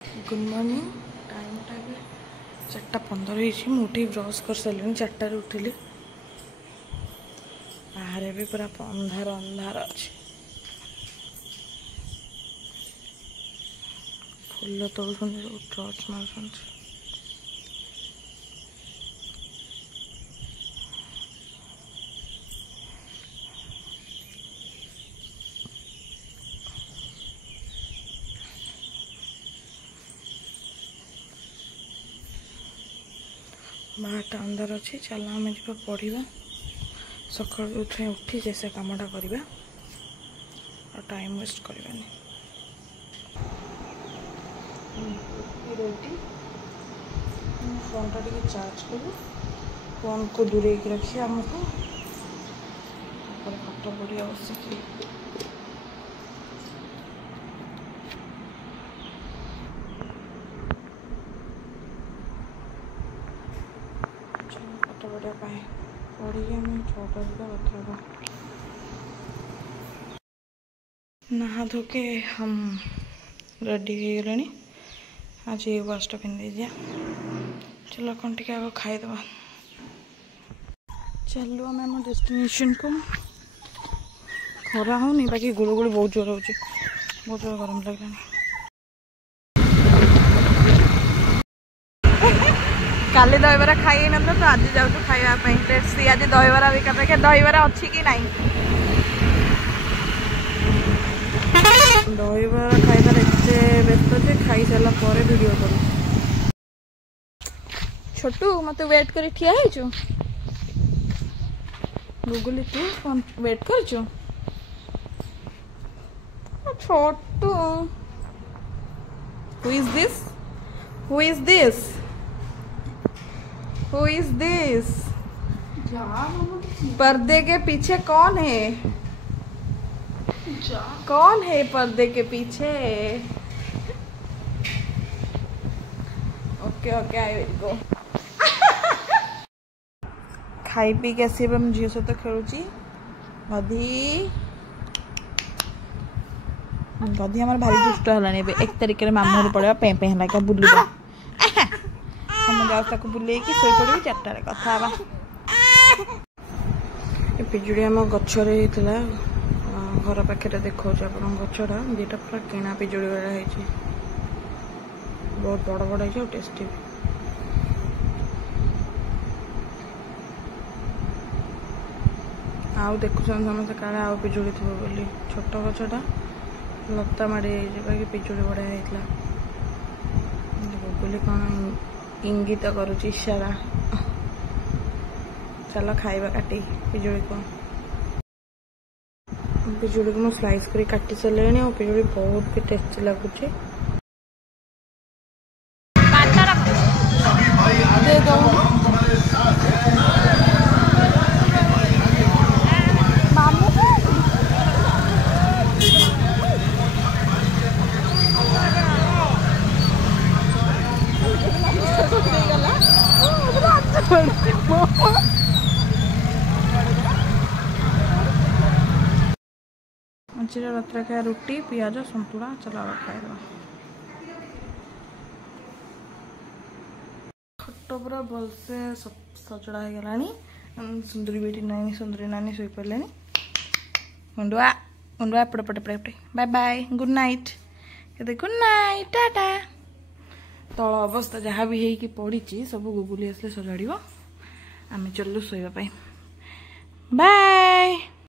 Good morning. Time time 4:15 मुझे brush कर सारे 4टार उठिली। बाहर भी पूरा अंधार अंधार अच्छे। फुल तोड़ टर्च मार बारटा अंधार अच्छी। चल आम जा पढ़ा सका उठी जैसे कमटा करवा और टाइम वेस्ट करवानी। रेडी फोन टा टे चार्ज करूँ फोन को दूरे रखिए आमको पाठ पढ़िया बसिकी। पाठ पढ़ा पढ़ी आम 6टा सुधा कथा नहा धोके हम रेडी हो गले। आज ये वाचटा पिंधे दिया। चलो कौन टे आगे खाईदे। चलो आम आम डेस्टिनेशन को। खरा होनी बाकी गुड़गुड़ी बहुत जोर हो बहुत जोर गरम लगे। काली दहीबरा खाई ना तो आज जाऊँ खावाई। आज दहीबरा बिका देखे दहीबरा अच्छी कि ना। दहीबरा खाइबार एते व्यस्त जे खाई सारा पर वीडियो करूँ। छोटू मत वेट कर ठिया है गुगुली तू कौन वेट कर छोटू। Who is this who is this who is this पर्दे के पीछे कौन है कौन है पर्दे के पीछे। Okay okay I will go. खाई पी के आसी झील सहित खेलुची गधी गधी हमार भारी दुष्ट है। 1 तारिख में मामू पड़ेगा पे पे है बुल हम जाऊ बुले कि शो पड़ी 4टार कथा। पिजुड़ी आम गचर घर पाखे देखा आप गचटा दुटा पूरा किणा पिजुड़ी गुड़ा बहुत बड़ बड़ है टेस्टी भी। आउ देखुं समस्त काले आउ पिजुड़ी थी बोली छोट गचटा लता माड़ी कि पिजुड़ी बढ़िया होता बोली कौन इंगित करुच्ची इशारा। चलो खाइबा काटी पिजुड़ी को। पिजुड़ी को मुझे स्लाइस कर काटी सारे और पिजुड़ी बहुत भी टेस्टी लगुच। रात्र खाया रुटी पियाज संतुला। चलो खाइबा। खट पूरा भलसे सजड़ा हो गला। सुंदरी बेटी नानी सुंदरी नानी शोई पड़े। मुंडुआ मुंडुआ पड़े पड़े पड़े पड़े बाय बाय गुड नाइट कहते गुड नाइट टाटा। तल अवस्था जहाँ भी है कि पड़ी सब गुगुली आसले सजाड़ आम चलू शोवा बाय।